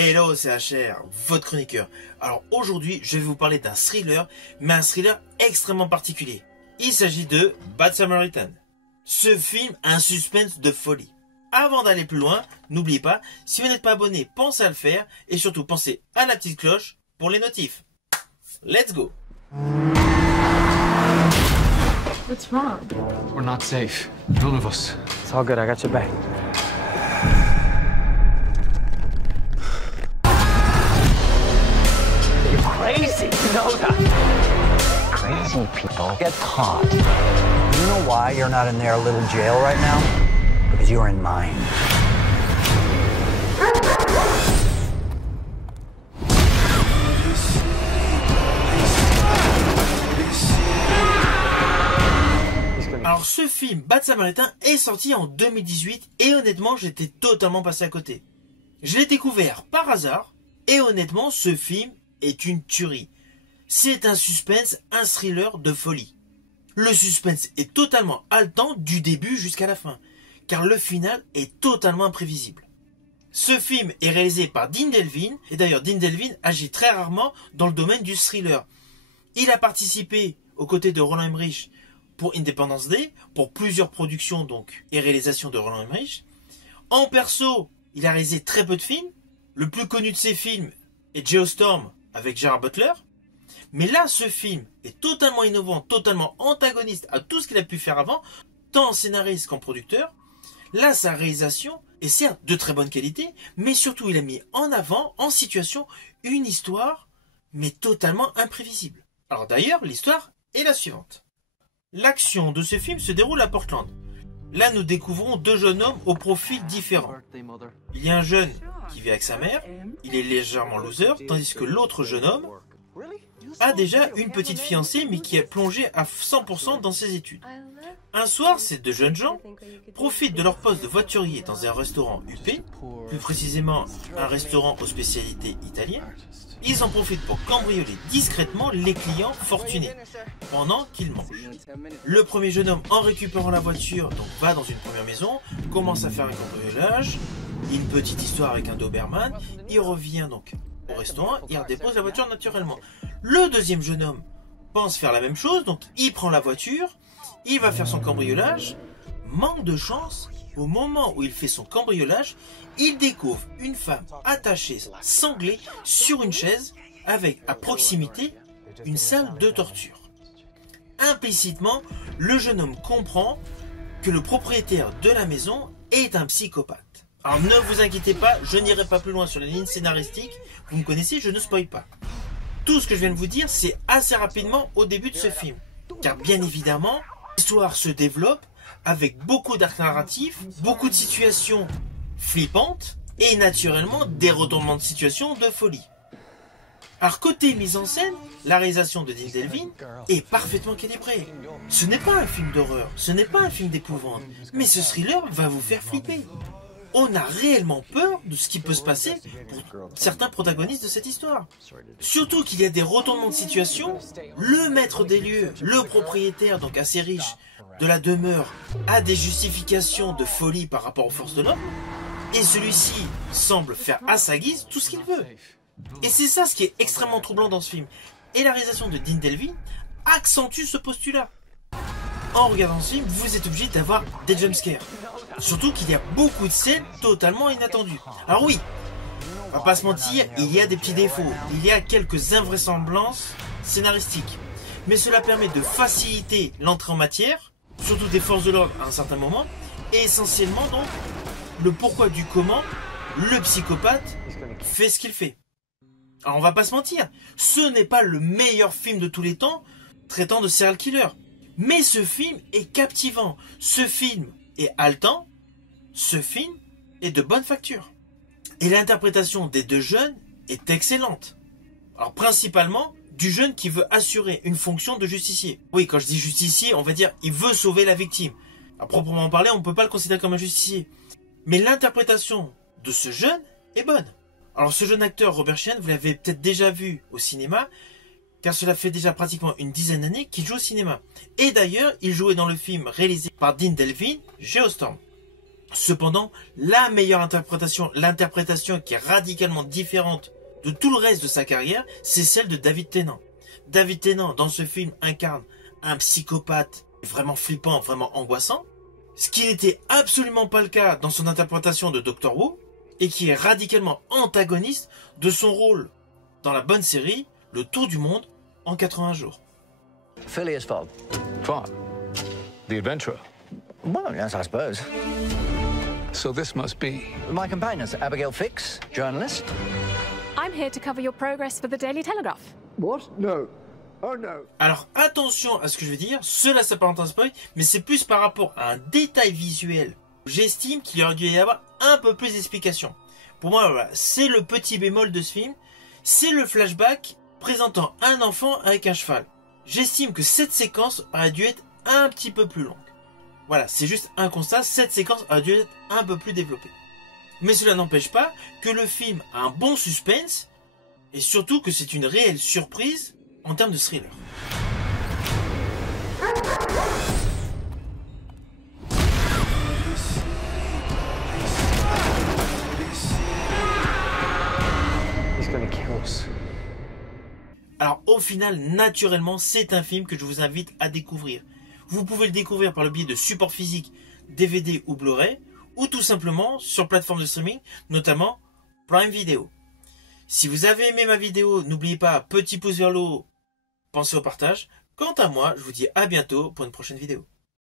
Hello, c'est HR, votre chroniqueur. Alors aujourd'hui, je vais vous parler d'un thriller, mais un thriller extrêmement particulier. Il s'agit de Bad Samaritan. Ce film a un suspense de folie. Avant d'aller plus loin, n'oubliez pas, si vous n'êtes pas abonné, pensez à le faire et surtout pensez à la petite cloche pour les notifs. Let's go! What's wrong? We're not safe. None of us. It's all good. I got your back. You're crazy. You know that. Crazy people get caught. You know why you're not in their little jail right now? Because you're in mine. Alors ce film, Bad Samaritan, est sorti en 2018 et honnêtement j'étais totalement passé à côté. Je l'ai découvert par hasard et honnêtement ce film est une tuerie. C'est un suspense, un thriller de folie. Le suspense est totalement haletant du début jusqu'à la fin, car le final est totalement imprévisible. Ce film est réalisé par Dean Devlin, et d'ailleurs Dean Devlin agit très rarement dans le domaine du thriller. Il a participé aux côtés de Roland Emmerich pour Independence Day, pour plusieurs productions donc et réalisations de Roland Emmerich. En perso, il a réalisé très peu de films. Le plus connu de ses films est Geostorm avec Gerard Butler. Mais là, ce film est totalement innovant, totalement antagoniste à tout ce qu'il a pu faire avant, tant en scénariste qu'en producteur. Là, sa réalisation est certes de très bonne qualité, mais surtout il a mis en avant, en situation, une histoire, mais totalement imprévisible. Alors d'ailleurs, l'histoire est la suivante. L'action de ce film se déroule à Portland. Là, nous découvrons deux jeunes hommes au profil différent. Il y a un jeune qui vit avec sa mère, il est légèrement loser, tandis que l'autre jeune homme a déjà une petite fiancée, mais qui est plongée à 100% dans ses études. Un soir, ces deux jeunes gens profitent de leur poste de voiturier dans un restaurant huppé, plus précisément un restaurant aux spécialités italiennes. Ils en profitent pour cambrioler discrètement les clients fortunés pendant qu'ils mangent. Le premier jeune homme, en récupérant la voiture, donc va dans une première maison, commence à faire un cambriolage, une petite histoire avec un Doberman, il revient donc au restaurant, il redépose la voiture naturellement. Le deuxième jeune homme pense faire la même chose, donc il prend la voiture, il va faire son cambriolage. Manque de chance, au moment où il fait son cambriolage, il découvre une femme attachée, sanglée, sur une chaise, avec à proximité une salle de torture. Implicitement, le jeune homme comprend que le propriétaire de la maison est un psychopathe. Alors ne vous inquiétez pas, je n'irai pas plus loin sur les lignes scénaristiques, vous me connaissez, je ne spoil pas. Tout ce que je viens de vous dire, c'est assez rapidement au début de ce film. Car bien évidemment, l'histoire se développe avec beaucoup d'arcs narratifs, beaucoup de situations flippantes et naturellement des retournements de situation de folie. Alors côté mise en scène, la réalisation de Dean Devlin est parfaitement calibrée. Ce n'est pas un film d'horreur, ce n'est pas un film d'épouvante, mais ce thriller va vous faire flipper. On a réellement peur de ce qui peut se passer pour certains protagonistes de cette histoire. Surtout qu'il y a des retournements de situation. Le maître des lieux, le propriétaire, donc assez riche, de la demeure, a des justifications de folie par rapport aux forces de l'ordre. Et celui-ci semble faire à sa guise tout ce qu'il veut. Et c'est ça ce qui est extrêmement troublant dans ce film. Et la réalisation de Dean Devlin accentue ce postulat. En regardant ce film, vous êtes obligé d'avoir des jumpscares. Surtout qu'il y a beaucoup de scènes totalement inattendues. Alors oui, on va pas se mentir, il y a des petits défauts. Il y a quelques invraisemblances scénaristiques. Mais cela permet de faciliter l'entrée en matière, surtout des forces de l'ordre à un certain moment, et essentiellement donc le pourquoi du comment le psychopathe fait ce qu'il fait. Alors on va pas se mentir, ce n'est pas le meilleur film de tous les temps traitant de serial killer. Mais ce film est captivant, ce film est haletant, ce film est de bonne facture. Et l'interprétation des deux jeunes est excellente. Alors principalement du jeune qui veut assurer une fonction de justicier. Oui, quand je dis justicier, on va dire il veut sauver la victime. À proprement parler, on ne peut pas le considérer comme un justicier. Mais l'interprétation de ce jeune est bonne. Alors ce jeune acteur, Robert Sheehan, vous l'avez peut-être déjà vu au cinéma, car cela fait déjà pratiquement une dizaine d'années qu'il joue au cinéma. Et d'ailleurs, il jouait dans le film réalisé par Dean Devlin, Geostorm. Cependant, la meilleure interprétation, l'interprétation qui est radicalement différente de tout le reste de sa carrière, c'est celle de David Tennant. David Tennant, dans ce film, incarne un psychopathe vraiment flippant, vraiment angoissant, ce qui n'était absolument pas le cas dans son interprétation de Doctor Who, et qui est radicalement antagoniste de son rôle dans la bonne série Le Tour du Monde en 80 jours. Phileas Fogg. Fogg, the adventurer. Well, yes, I suppose. So this must be... My companions, Abigail Fix, journalist. I'm here to cover your progress for the Daily Telegraph. What? No. Oh no. Alors attention à ce que je veux dire, cela s'apparente à un spoil, mais c'est plus par rapport à un détail visuel. J'estime qu'il aurait dû y avoir un peu plus d'explications. Pour moi, voilà, c'est le petit bémol de ce film, c'est le flashback présentant un enfant avec un cheval. J'estime que cette séquence aurait dû être un petit peu plus longue. Voilà, c'est juste un constat, cette séquence aurait dû être un peu plus développée. Mais cela n'empêche pas que le film a un bon suspense, et surtout que c'est une réelle surprise en termes de thriller. He's gonna kill us. Alors au final, naturellement, c'est un film que je vous invite à découvrir. Vous pouvez le découvrir par le biais de supports physiques, DVD ou Blu-ray, ou tout simplement sur plateforme de streaming, notamment Prime Video. Si vous avez aimé ma vidéo, n'oubliez pas, petit pouce vers le haut, pensez au partage. Quant à moi, je vous dis à bientôt pour une prochaine vidéo.